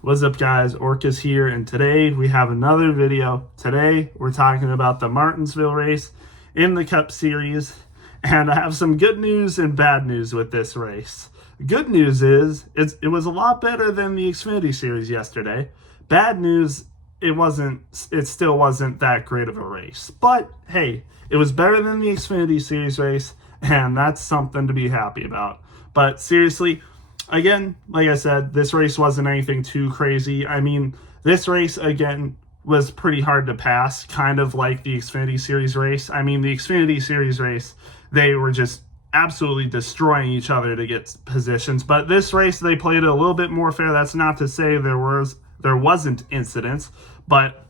What's up, guys? Orcas here, and today we have another video. Today we're talking about the Martinsville Race in the Cup Series, and I have some good news and bad news with this race. Good news is it was a lot better than the Xfinity Series yesterday. Bad news, it still wasn't that great of a race. But hey, it was better than the Xfinity Series race, and that's something to be happy about. But seriously, again, like I said, this race wasn't anything too crazy. I mean, this race, again, was pretty hard to pass, kind of like the Xfinity Series race. I mean, the Xfinity Series race, they were just absolutely destroying each other to get positions. But this race, they played it a little bit more fair. That's not to say there wasn't incidents, but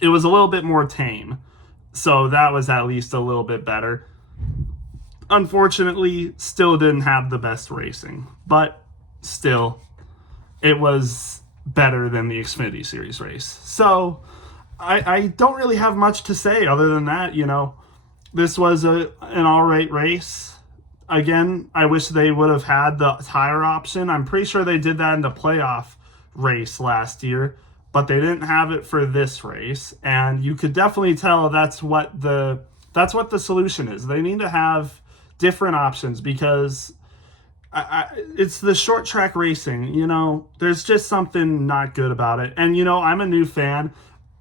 it was a little bit more tame. So that was at least a little bit better. Unfortunately, still didn't have the best racing, but still, it was better than the Xfinity Series race. So I don't really have much to say other than that. This was an all right race. Again, I wish they would have had the tire option. I'm pretty sure they did that in the playoff race last year, but they didn't have it for this race. And you could definitely tell that's what the solution is. They need to have different options because it's the short track racing. There's just something not good about it. And I'm a new fan,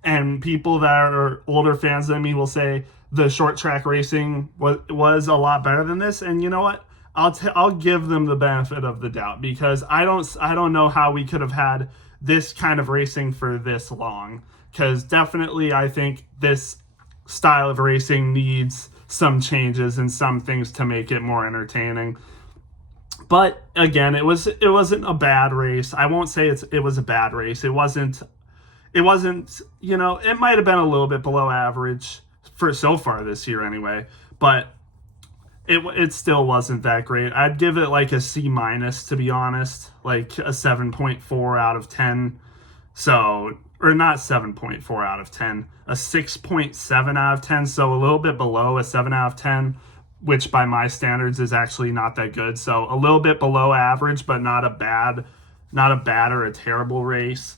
and people that are older fans than me will say the short track racing was a lot better than this. And you know what? I'll give them the benefit of the doubt, because I don't know how we could have had this kind of racing for this long. Because definitely, I think this style of racing needs some changes and some things to make it more entertaining. But again, it wasn't a bad race. I won't say it was a bad race. It wasn't, it might have been a little bit below average for so far this year anyway, but it still wasn't that great. I'd give it like a C minus, to be honest, like a 7.4 out of 10. So, or not 7.4 out of 10, a 6.7 out of 10. So a little bit below a 7 out of 10, which by my standards is actually not that good. So a little bit below average, but not a bad or a terrible race.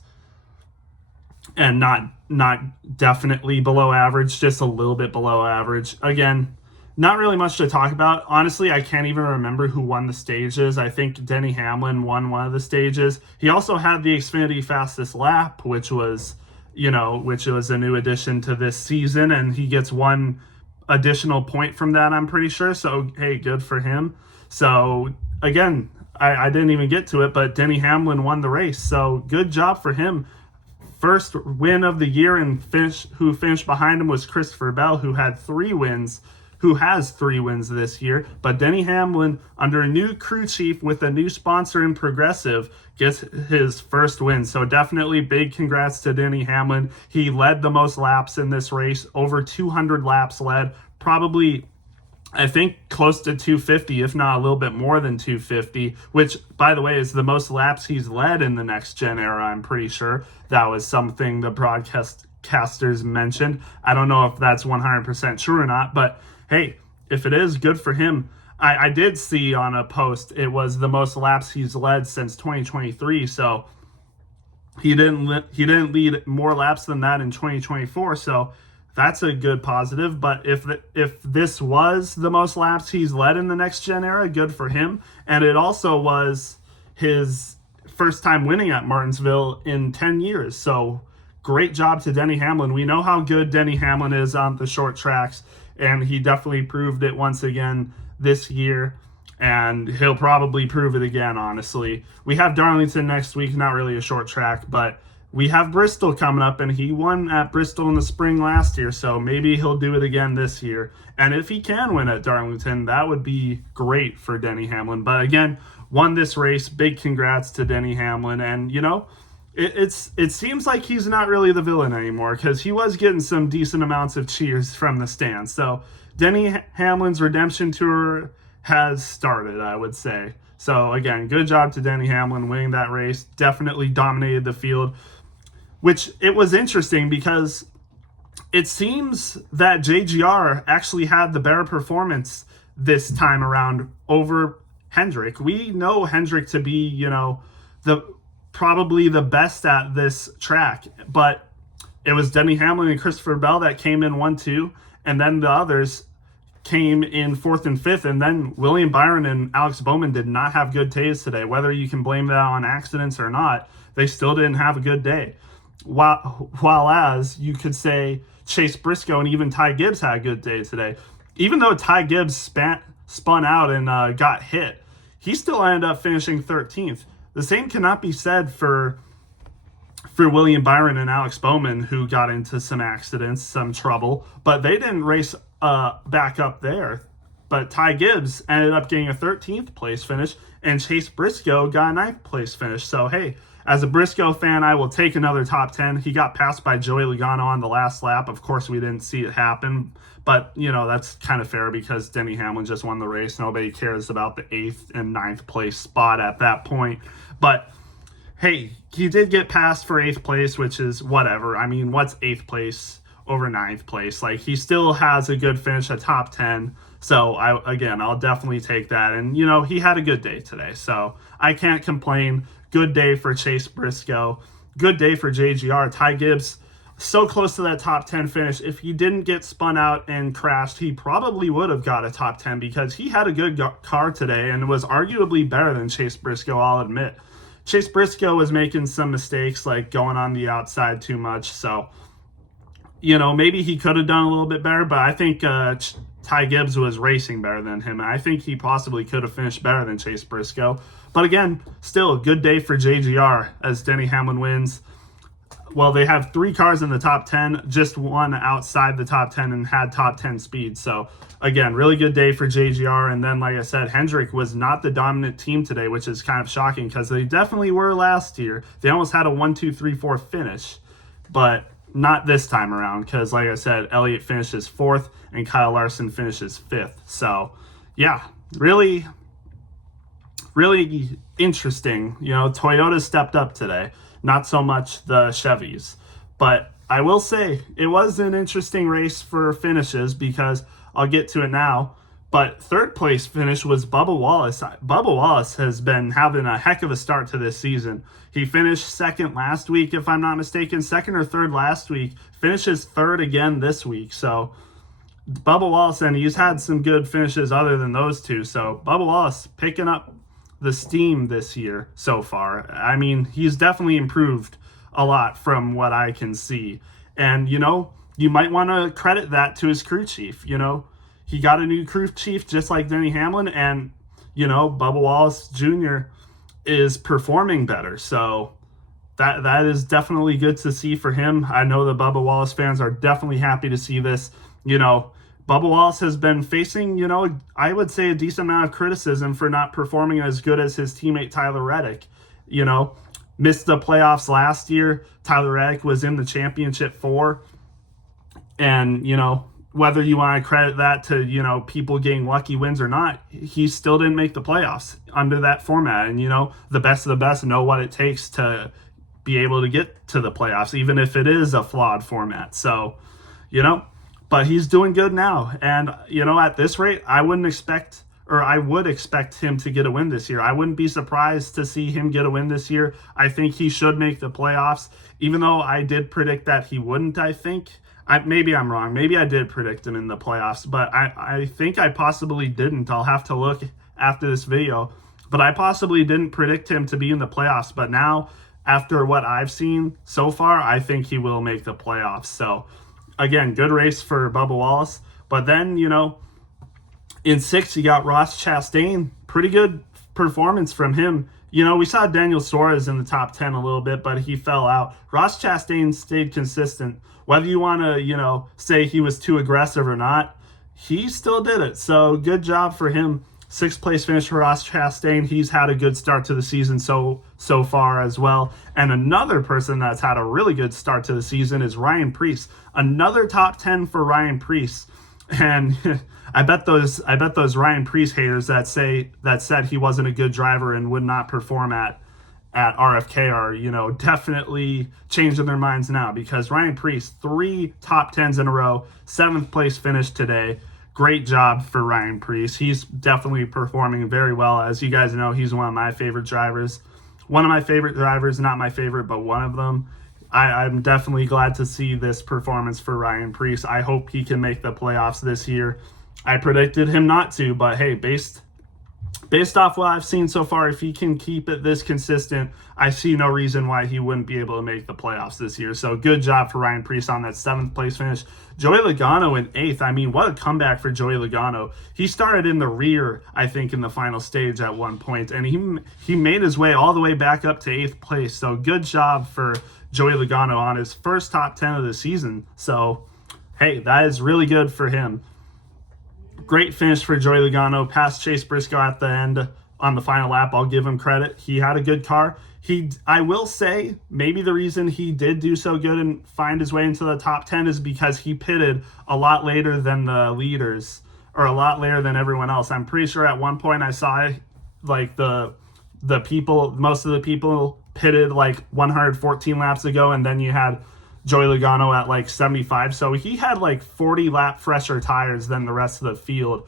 And not definitely below average, just a little bit below average. Again, not really much to talk about. Honestly, I can't even remember who won the stages. I think Denny Hamlin won one of the stages. He also had the Xfinity fastest lap, which was a new addition to this season, and he gets one additional point from that, I'm pretty sure. So, hey, good for him. So, again, I didn't even get to it, but Denny Hamlin won the race. So, good job for him. First win of the year, and who finished behind him was Christopher Bell, who has 3 wins this year. But Denny Hamlin, under a new crew chief with a new sponsor in Progressive, gets his first win. So definitely big congrats to Denny Hamlin. He led the most laps in this race, over 200 laps led, probably, I think, close to 250, if not a little bit more than 250, which, by the way, is the most laps he's led in the next gen era, I'm pretty sure. That was something the broadcasters mentioned. I don't know if that's 100% true or not, but hey, if it is, good for him. I did see on a post it was the most laps he's led since 2023, so he didn't lead more laps than that in 2024, so that's a good positive. But if this was the most laps he's led in the next gen era, good for him. And it also was his first time winning at Martinsville in 10 years, so great job to Denny Hamlin. We know how good Denny Hamlin is on the short tracks, and he definitely proved it once again this year, and he'll probably prove it again, honestly. We have Darlington next week, not really a short track, but we have Bristol coming up, and he won at Bristol in the spring last year, so maybe he'll do it again this year. And if he can win at Darlington, that would be great for Denny Hamlin. But again, won this race. Big congrats to Denny Hamlin. And, it seems like he's not really the villain anymore, because he was getting some decent amounts of cheers from the stands. So Denny Hamlin's redemption tour has started, I would say. So again, good job to Denny Hamlin winning that race. Definitely dominated the field, which it was interesting because it seems that JGR actually had the better performance this time around over Hendrick. We know Hendrick to be, the probably the best at this track, but it was Denny Hamlin and Christopher Bell that came in 1-2, and then the others came in 4th and 5th, and then William Byron and Alex Bowman did not have good days today. Whether you can blame that on accidents or not, they still didn't have a good day. While as you could say Chase Briscoe and even Ty Gibbs had a good day today. Even though Ty Gibbs spun out and got hit, he still ended up finishing 13th. The same cannot be said for William Byron and Alex Bowman, who got into some accidents, some trouble, but they didn't race back up there. But Ty Gibbs ended up getting a 13th place finish, and Chase Briscoe got a 9th place finish. So, hey, as a Briscoe fan, I will take another top 10. He got passed by Joey Logano on the last lap. Of course, we didn't see it happen, but, that's kind of fair because Denny Hamlin just won the race. Nobody cares about the 8th and 9th place spot at that point. But, hey, he did get passed for 8th place, which is whatever. I mean, what's 8th place over 9th place? Like, he still has a good finish, a top 10. So, I'll definitely take that. And, he had a good day today. So, I can't complain. Good day for Chase Briscoe. Good day for JGR. Ty Gibbs, so close to that top 10 finish. If he didn't get spun out and crashed, he probably would have got a top 10 because he had a good car today and was arguably better than Chase Briscoe, I'll admit. Chase Briscoe was making some mistakes, like going on the outside too much. So, maybe he could have done a little bit better, but I think Ty Gibbs was racing better than him. And I think he possibly could have finished better than Chase Briscoe. But again, still a good day for JGR as Denny Hamlin wins. Well, they have 3 cars in the top 10, just one outside the top 10 and had top 10 speed. So, again, really good day for JGR. And then, like I said, Hendrick was not the dominant team today, which is kind of shocking because they definitely were last year. They almost had a 1, 2, 3, 4 finish, but not this time around because, like I said, Elliott finishes 4th and Kyle Larson finishes 5th. So, yeah, really interesting. Toyota stepped up today, not so much the Chevys. But I will say it was an interesting race for finishes because I'll get to it now. But 3rd place finish was Bubba Wallace. Bubba Wallace has been having a heck of a start to this season. He finished 2nd last week, if I'm not mistaken, 2nd or 3rd last week, finishes 3rd again this week. So Bubba Wallace, and he's had some good finishes other than those two. So Bubba Wallace picking up the steam this year so far. I mean, he's definitely improved a lot from what I can see. And, you might want to credit that to his crew chief. He got a new crew chief just like Denny Hamlin, and, Bubba Wallace Jr. is performing better. So that is definitely good to see for him. I know the Bubba Wallace fans are definitely happy to see this. Bubba Wallace has been facing, I would say a decent amount of criticism for not performing as good as his teammate Tyler Reddick. Missed the playoffs last year. Tyler Reddick was in the championship 4. And, whether you want to credit that to, people getting lucky wins or not, he still didn't make the playoffs under that format. And, the best of the best know what it takes to be able to get to the playoffs, even if it is a flawed format. So, but he's doing good now. And, at this rate, I would expect him to get a win this year. I wouldn't be surprised to see him get a win this year. I think he should make the playoffs, even though I did predict that he wouldn't, I think. Maybe I'm wrong. Maybe I did predict him in the playoffs, but I think I possibly didn't. I'll have to look after this video. But I possibly didn't predict him to be in the playoffs. But now, after what I've seen so far, I think he will make the playoffs. So, again, good race for Bubba Wallace. But then, in 6th, you got Ross Chastain. Pretty good performance from him. We saw Daniel Suarez in the top 10 a little bit, but he fell out. Ross Chastain stayed consistent. Whether you want to, say he was too aggressive or not, he still did it. So good job for him. 6th place finish for Ross Chastain. He's had a good start to the season so far as well. And another person that's had a really good start to the season is Ryan Preece. Another top 10 for Ryan Preece. And I bet those Ryan Preece haters that said he wasn't a good driver and would not perform at RFK are, definitely changing their minds now, because Ryan Preece, 3 top 10s in a row, 7th place finish today. Great job for Ryan Preece. He's definitely performing very well. As you guys know, he's one of my favorite drivers. one of my favorite drivers, not my favorite, but one of them. I'm definitely glad to see this performance for Ryan Preece. I hope he can make the playoffs this year. I predicted him not to, but hey, based off what I've seen so far, if he can keep it this consistent, I see no reason why he wouldn't be able to make the playoffs this year. So good job for Ryan Preece on that 7th place finish. Joey Logano in 8th. I mean, what a comeback for Joey Logano. He started in the rear, I think, in the final stage at one point, and he made his way all the way back up to 8th place. So good job for Joey Logano on his first top 10 of the season. So, hey, that is really good for him. Great finish for Joey Logano. Passed Chase Briscoe at the end on the final lap. I'll give him credit. He had a good car. I will say, maybe the reason he did do so good and find his way into the top 10 is because he pitted a lot later than the leaders, or a lot later than everyone else. I'm pretty sure at one point I saw like the people, most of the people pitted like 114 laps ago, and then you had Joey Logano at like 75. So he had like 40 lap fresher tires than the rest of the field,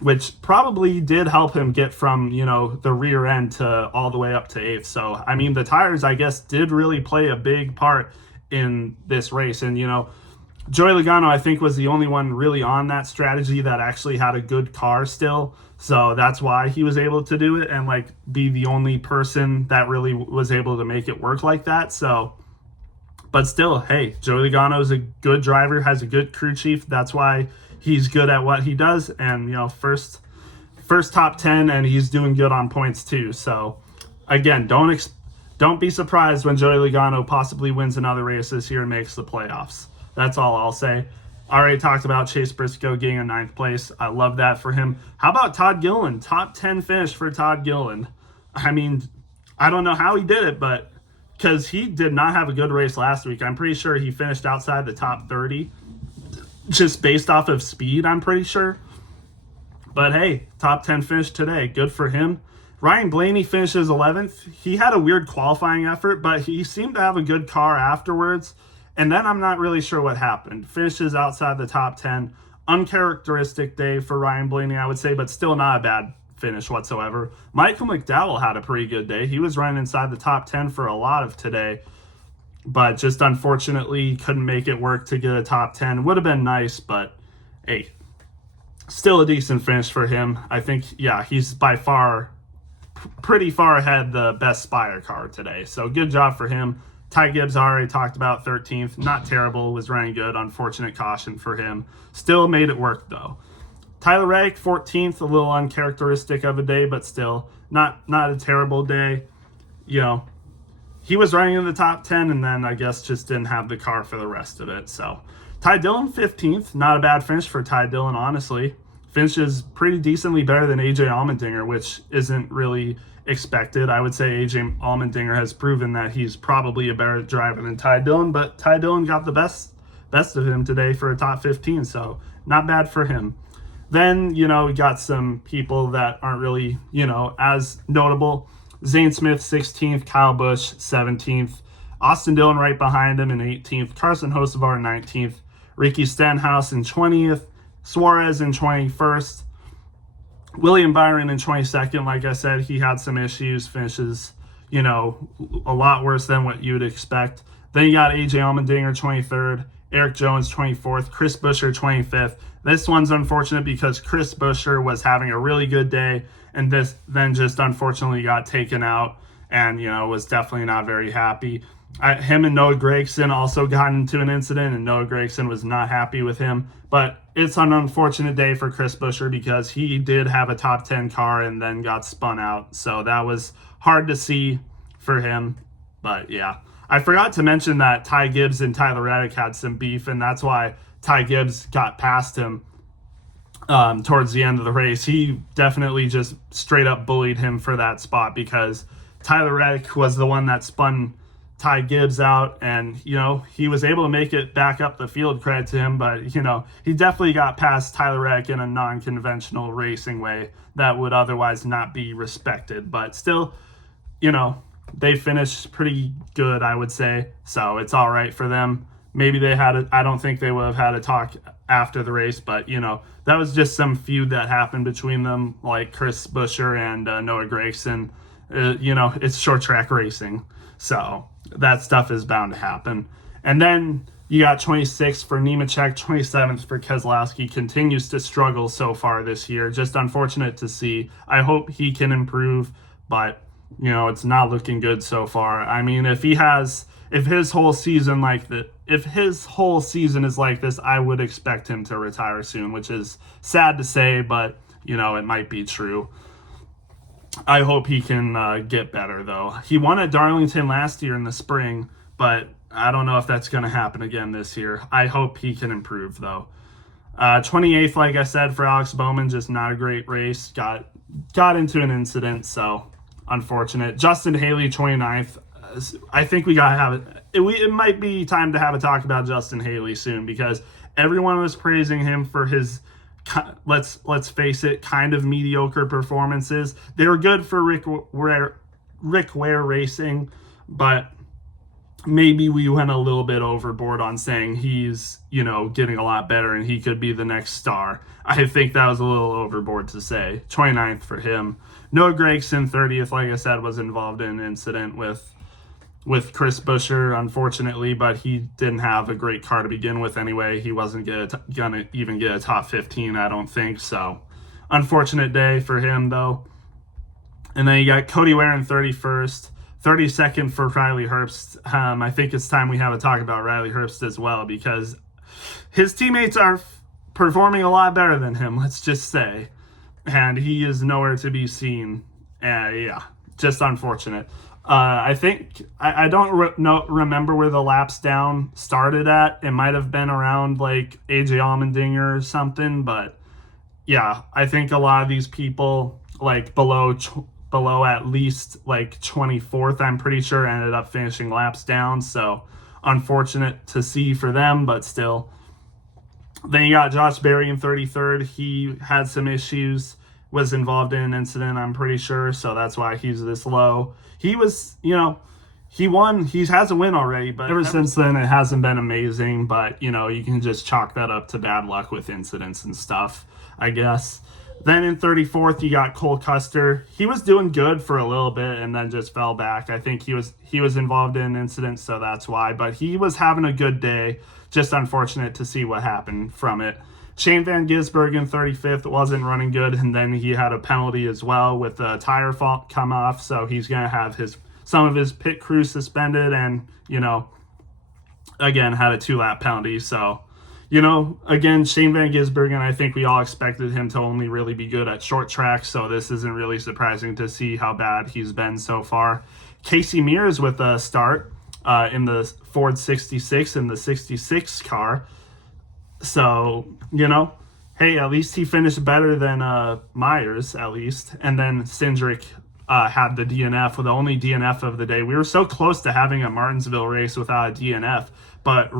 which probably did help him get from, the rear end to all the way up to 8th. So, I mean, the tires, I guess, did really play a big part in this race. And, Joey Logano, I think, was the only one really on that strategy that actually had a good car still. So that's why he was able to do it and like be the only person that really was able to make it work like that. So, but still, hey, Joey Logano is a good driver, has a good crew chief. That's why he's good at what he does. And, first top 10, and he's doing good on points too. So, again, don't be surprised when Joey Logano possibly wins another race this year and makes the playoffs. That's all I'll say. Already talked about Chase Briscoe getting a 9th place. I love that for him. How about Todd Gilliland? Top 10 finish for Todd Gilliland. I mean, I don't know how he did it, but because he did not have a good race last week. I'm pretty sure he finished outside the top 30 just based off of speed, I'm pretty sure. But hey, top 10 finish today. Good for him. Ryan Blaney finishes 11th. He had a weird qualifying effort, but he seemed to have a good car afterwards. And then I'm not really sure what happened. Finishes outside the top 10. Uncharacteristic day for Ryan Blaney, I would say, but still not a bad finish whatsoever. Michael McDowell had a pretty good day. He was running inside the top 10 for a lot of today, but just unfortunately couldn't make it work to get a top 10. Would have been nice, but hey, still a decent finish for him. I think, yeah, he's by far, pretty far ahead the best Spire car today. So good job for him. Ty Gibbs already talked about 13th. Not terrible, was running good. Unfortunate caution for him. Still made it work though. Tyler Reddick, 14th, a little uncharacteristic of a day, but still not a terrible day. He was running in the top 10 and then I guess just didn't have the car for the rest of it. So Ty Dillon, 15th, not a bad finish for Ty Dillon, honestly. Finishes pretty decently better than AJ Allmendinger, which isn't really expected. I would say AJ Allmendinger has proven that he's probably a better driver than Ty Dillon, but Ty Dillon got the best of him today for a top 15, so not bad for him. Then, we got some people that aren't really, as notable. Zane Smith, 16th. Kyle Busch, 17th. Austin Dillon right behind him in 18th. Carson Hocevar, 19th. Ricky Stenhouse in 20th. Suarez in 21st. William Byron in 22nd. Like I said, he had some issues. Finishes, a lot worse than what you would expect. Then you got AJ Allmendinger, 23rd. Eric Jones, 24th. Chris Buescher, 25th. This one's unfortunate because Chris Buescher was having a really good day, and this then just unfortunately got taken out and, was definitely not very happy. Him and Noah Gragson also got into an incident, and Noah Gragson was not happy with him. But it's an unfortunate day for Chris Buescher because he did have a top 10 car and then got spun out. So that was hard to see for him. But yeah, I forgot to mention that Ty Gibbs and Tyler Reddick had some beef, and that's why Ty Gibbs got past him towards the end of the race. He definitely just straight up bullied him for that spot because Tyler Reddick was the one that spun Ty Gibbs out, and he was able to make it back up the field, credit to him, but he definitely got past Tyler Reddick in a non-conventional racing way that would otherwise not be respected. But still, they finished pretty good, I would say, so it's all right for them. Maybe they had I don't think they would have had a talk after the race, but that was just some feud that happened between them, like Chris Buescher and Noah Gragson. It's short track racing. So that stuff is bound to happen. And then you got 26th for Nemechek, 27th for Keselowski. Continues to struggle so far this year. Just unfortunate to see. I hope he can improve, but it's not looking good so far. I mean, if his whole season is like this, I would expect him to retire soon, which is sad to say, but it might be true. I hope he can get better, though. He won at Darlington last year in the spring, but I don't know if that's going to happen again this year. I hope he can improve, though. 28th, like I said, for Alex Bowman, just not a great race. Got into an incident, so unfortunate. Justin Haley, 29th. I think we got to have it. It might be time to have a talk about Justin Haley soon, because everyone was praising him for his, let's face it, kind of mediocre performances. They were good for Rick Ware Racing, but maybe we went a little bit overboard on saying he's, getting a lot better and he could be the next star. I think that was a little overboard to say. 29th for him. Noah Gragson, 30th, like I said, was involved in an incident with Chris Buescher, unfortunately, but he didn't have a great car to begin with anyway. He wasn't going to even get a top 15, I don't think. So, unfortunate day for him, though. And then you got Cody Ware in 31st. 32nd for Riley Herbst. I think it's time we have a talk about Riley Herbst as well, because his teammates are performing a lot better than him, let's just say. And he is nowhere to be seen. Just unfortunate. I think, I don't remember where the laps down started at. It might have been around like AJ Allmendinger or something, but yeah, I think a lot of these people like below at least like 24th, I'm pretty sure, ended up finishing laps down. So unfortunate to see for them, but still. Then you got Josh Berry in 33rd. He had some issues, was involved in an incident, I'm pretty sure. So that's why he's this low. He was, he won. He has a win already, but ever since then, it hasn't been amazing. But, you can just chalk that up to bad luck with incidents and stuff, I guess. Then in 34th, you got Cole Custer. He was doing good for a little bit and then just fell back. I think he was involved in an incident, so that's why. But he was having a good day. Just unfortunate to see what happened from it. Shane Van Gisbergen in 35th wasn't running good, and then he had a penalty as well with the tire fault come off, so he's going to have some of his pit crew suspended and, again, had a 2-lap penalty. So, again, Shane Van Gisbergen, I think we all expected him to only really be good at short tracks, so this isn't really surprising to see how bad he's been so far. Casey Mears with a start in the Ford 66 in the 66 car. So, hey, at least he finished better than Myers, at least. And then Cindric had the DNF, the only DNF of the day. We were so close to having a Martinsville race without a DNF, but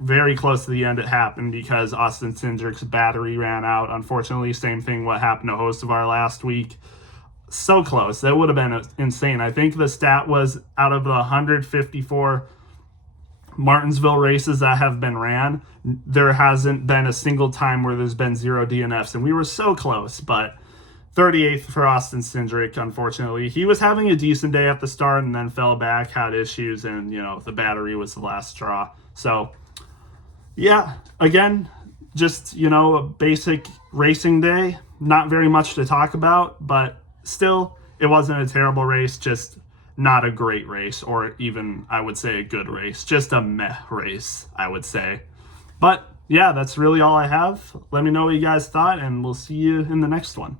very close to the end it happened because Austin Cindric's battery ran out. Unfortunately, same thing what happened to Hocevar last week. So close. That would have been insane. I think the stat was out of the 154 Martinsville races that have been ran, there hasn't been a single time where there's been 0 DNFs, and we were so close. But 38th for Austin Cindric, unfortunately. He was having a decent day at the start and then fell back, had issues, and, the battery was the last straw. So, yeah, again, just, a basic racing day. Not very much to talk about, but still, it wasn't a terrible race, just not a great race, or even, I would say, a good race. Just a meh race, I would say. But, yeah, that's really all I have. Let me know what you guys thought, and we'll see you in the next one.